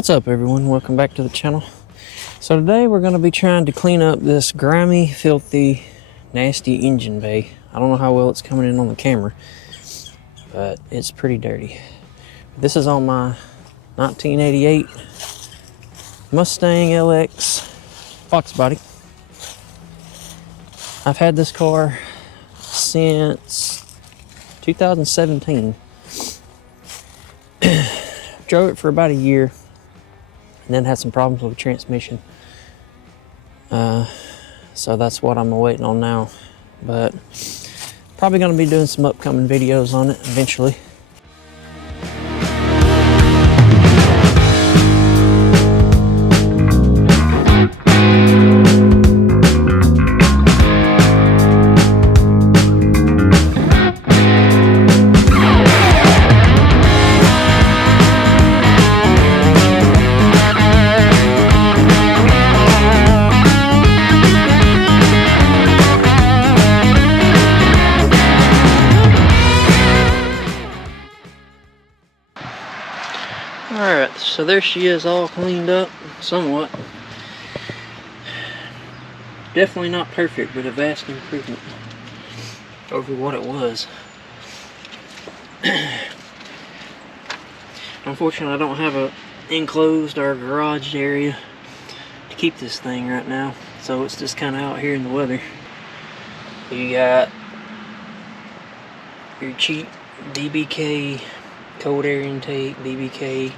What's up everyone, welcome back to the channel. So today we're going to be trying to clean up this grimy, filthy, nasty engine bay. I don't know how well it's coming in on the camera, but it's pretty dirty. This is on my 1988 Mustang LX box body. I've had this car since 2017. Drove it for about a year and then had some problems with the transmission. So that's what I'm waiting on now. But probably going to be doing some upcoming videos on it eventually. Alright, so there she is, all cleaned up somewhat. Definitely not perfect, but a vast improvement over what it was. Unfortunately, I don't have a enclosed or garage area to keep this thing right now, so it's just kind of out here in the weather. You got your cheap DBK cold air intake, DBK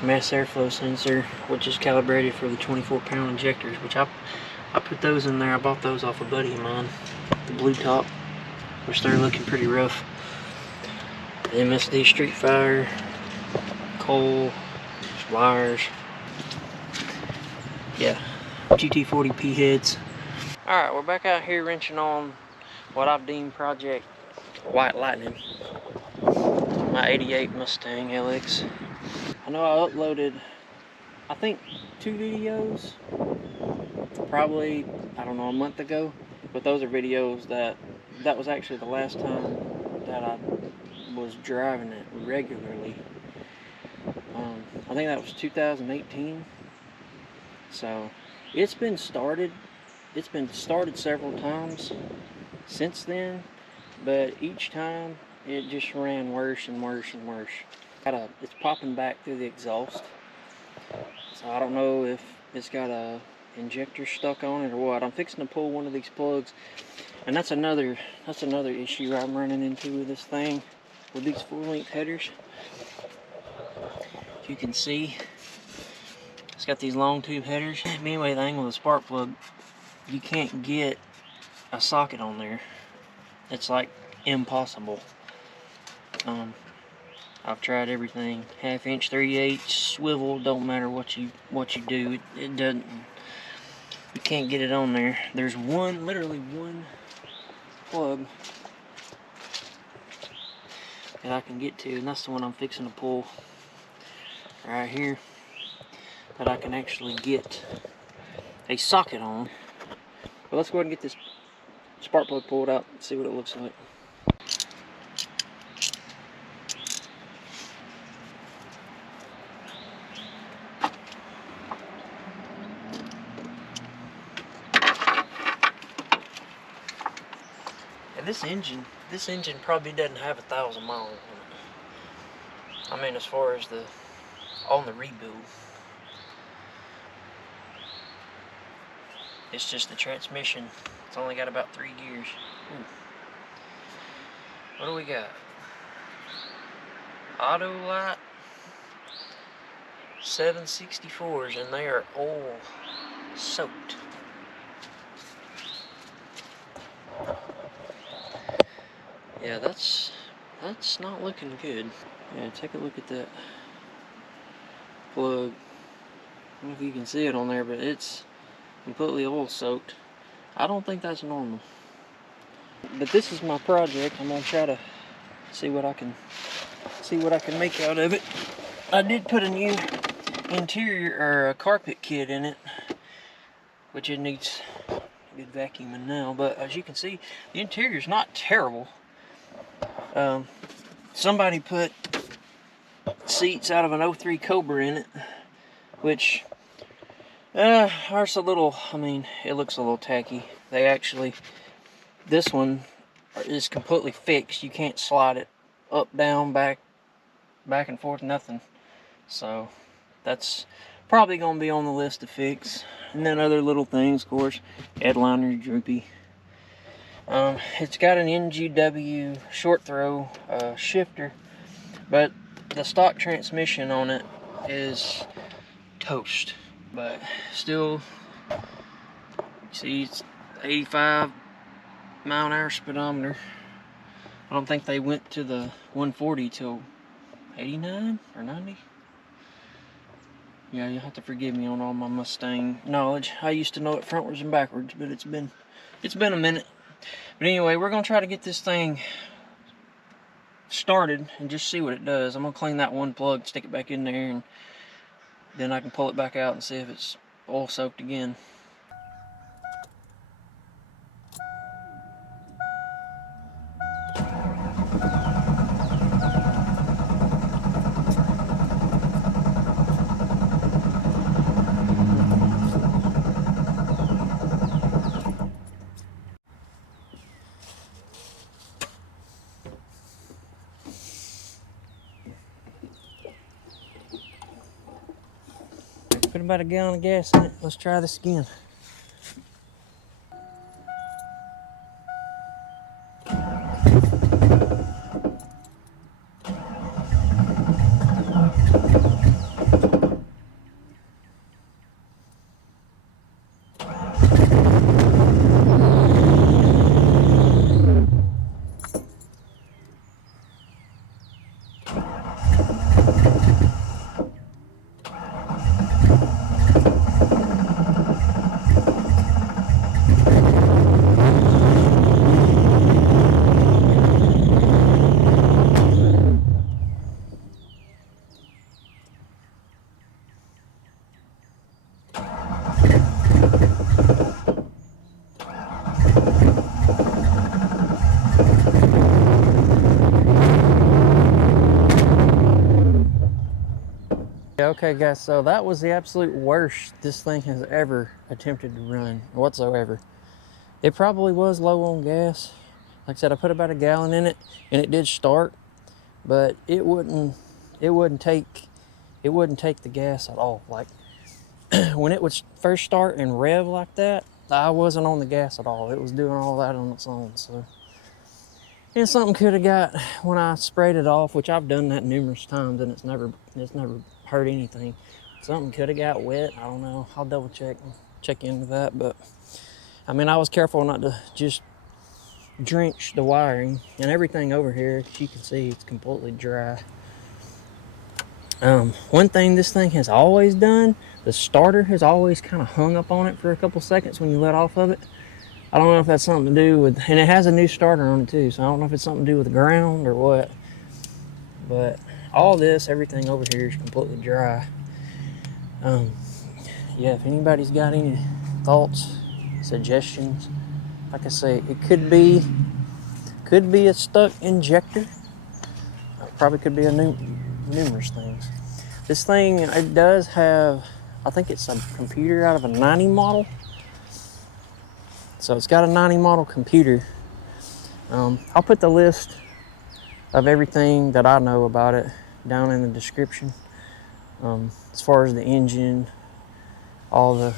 mass airflow sensor, which is calibrated for the 24-pound injectors, which I put those in there. I bought those off a buddy of mine, the blue top, which they're looking pretty rough. MSD Street Fire, coal, wires, yeah, GT40 P heads. Alright, we're back out here wrenching on what I've deemed Project White Lightning, my 88 Mustang LX. I know I uploaded, I think, 2 videos, probably, I don't know, a month ago, but those are videos that was actually the last time that I was driving it regularly. I think that was 2018, so it's been started several times since then, but each time it just ran worse and worse and worse. It's popping back through the exhaust, so I don't know if it's got a injector stuck on it or what. I'm fixing to pull one of these plugs, and that's another issue I'm running into with this thing, with these full-length headers. If you can see, it's got these long tube headers. Anyway, the angle of the spark plug, you can't get a socket on there. It's like impossible. I've tried everything, 1/2 inch, 3/8, swivel, don't matter what you do, it doesn't, you can't get it on there. There's literally one plug that I can get to, and that's the one I'm fixing to pull right here, that I can actually get a socket on. But let's go ahead and get this spark plug pulled out and see what it looks like. And this engine probably doesn't have 1,000 miles on it. I mean, as far as on the rebuild. It's just the transmission. It's only got about 3 gears. Ooh. What do we got? Auto light 764s, and they are oil soaked. Yeah, that's not looking good. Yeah, take a look at that plug. I don't know if you can see it on there, but it's completely oil soaked. I don't think that's normal. But this is my project. I'm gonna try to see what I can make out of it. I did put a new interior or a carpet kit in it, which it needs good vacuuming now. But as you can see, the interior is not terrible. Somebody put seats out of an 03 Cobra in it, which are a little, I mean, it looks a little tacky. They actually, this one is completely fixed. You can't slide it up, down, back and forth, nothing. So that's probably going to be on the list to fix. And then other little things, of course, headliner droopy. It's got an NGW short throw shifter, but the stock transmission on it is toast. But still, see, it's 85-mile-an-hour speedometer. I don't think they went to the 140 till 89 or 90. Yeah, you'll have to forgive me on all my Mustang knowledge. I used to know it frontwards and backwards, but it's been a minute. But anyway, we're gonna try to get this thing started and just see what it does. I'm gonna clean that one plug, stick it back in there, and then I can pull it back out and see if it's oil soaked again. Put about a gallon of gas in it. Let's try this again. Okay guys, so that was the absolute worst this thing has ever attempted to run whatsoever. It probably was low on gas. Like I said, I put about a gallon in it and it did start, but it wouldn't take the gas at all. Like when it would first start and rev like that, I wasn't on the gas at all. It was doing all that on its own. So, and something could have got, when I sprayed it off, which I've done that numerous times and it's never hurt anything. Something could have got wet. I don't know. I'll double check into that. But I mean, I was careful not to just drench the wiring and everything over here. As you can see, it's completely dry. One thing this thing has always done, the starter has always kind of hung up on it for a couple seconds when you let off of it. I don't know if that's something to do with, and it has a new starter on it too, so I don't know if it's something to do with the ground or what. But all this, everything over here is completely dry. Yeah, if anybody's got any thoughts, suggestions, like I say, it could be a stuck injector. Probably could be numerous things. This thing, it does have, I think it's a computer out of a 90 model. So it's got a 90 model computer. I'll put the list of everything that I know about it down in the description. As far as the engine, all the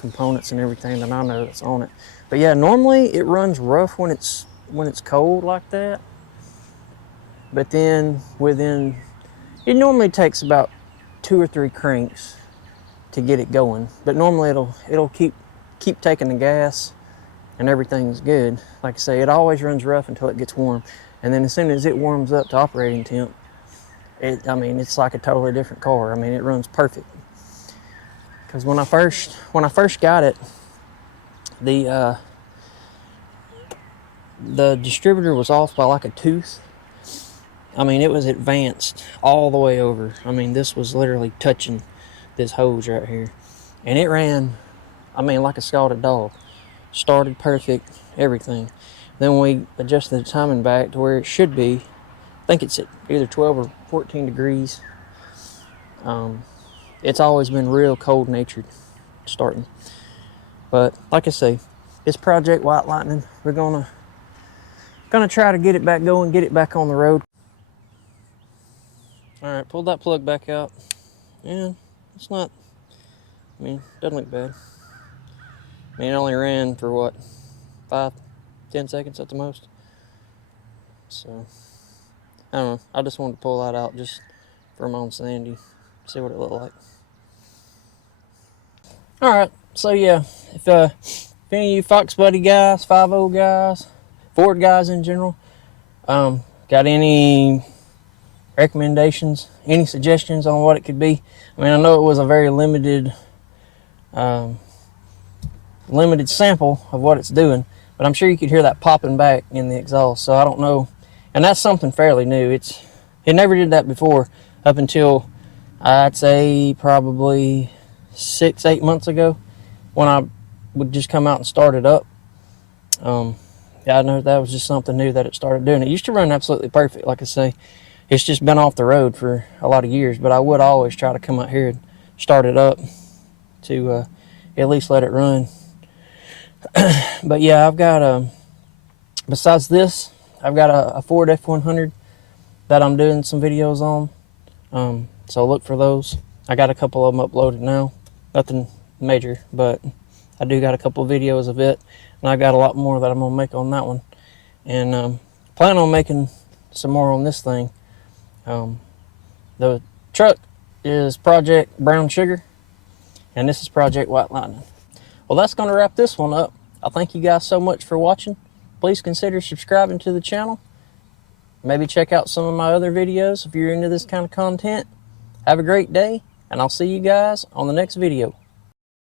components and everything that I know that's on it. But yeah, normally it runs rough when it's cold like that. But then it normally takes about 2 or 3 cranks to get it going. But normally it'll keep taking the gas and everything's good. Like I say, it always runs rough until it gets warm. And then as soon as it warms up to operating temp, it's like a totally different car. I mean, it runs perfect. Because when I first got it, the distributor was off by like a tooth. I mean, it was advanced all the way over. I mean, this was literally touching this hose right here. And it ran, I mean, like a scalded dog. Started perfect, everything. Then we adjusted the timing back to where it should be. I think it's at either 12 or 14 degrees. It's always been real cold natured starting. But like I say, this project White Lightning, we're gonna try to get it back going, get it back on the road. All right, pulled that plug back out. And it's not, I mean, doesn't look bad. I mean, it only ran for what, 5-10 seconds at the most. So I don't know, I just wanted to pull that out just for my own sanity, see what it looked like. All right, so yeah, if any of you Fox Buddy guys, 5.0 guys, Ford guys in general, got any recommendations, any suggestions on what it could be? I mean, I know it was a very limited sample of what it's doing, but I'm sure you could hear that popping back in the exhaust. So I don't know, and that's something fairly new. It never did that before up until I'd say probably 6-8 months ago, when I would just come out and start it up. Yeah, I know that was just something new that it started doing. It used to run absolutely perfect. Like I say, it's just been off the road for a lot of years, but I would always try to come out here and start it up to at least let it run. But yeah, I've got, besides this, I've got a Ford F100 that I'm doing some videos on. So look for those. I got a couple of them uploaded now. Nothing major, but I do got a couple of videos of it, and I got a lot more that I'm gonna make on that one, and plan on making some more on this thing. The truck is Project Brown Sugar, and this is Project White Lightning. Well, that's gonna wrap this one up. I thank you guys so much for watching. Please consider subscribing to the channel. Maybe check out some of my other videos if you're into this kind of content. Have a great day, and I'll see you guys on the next video.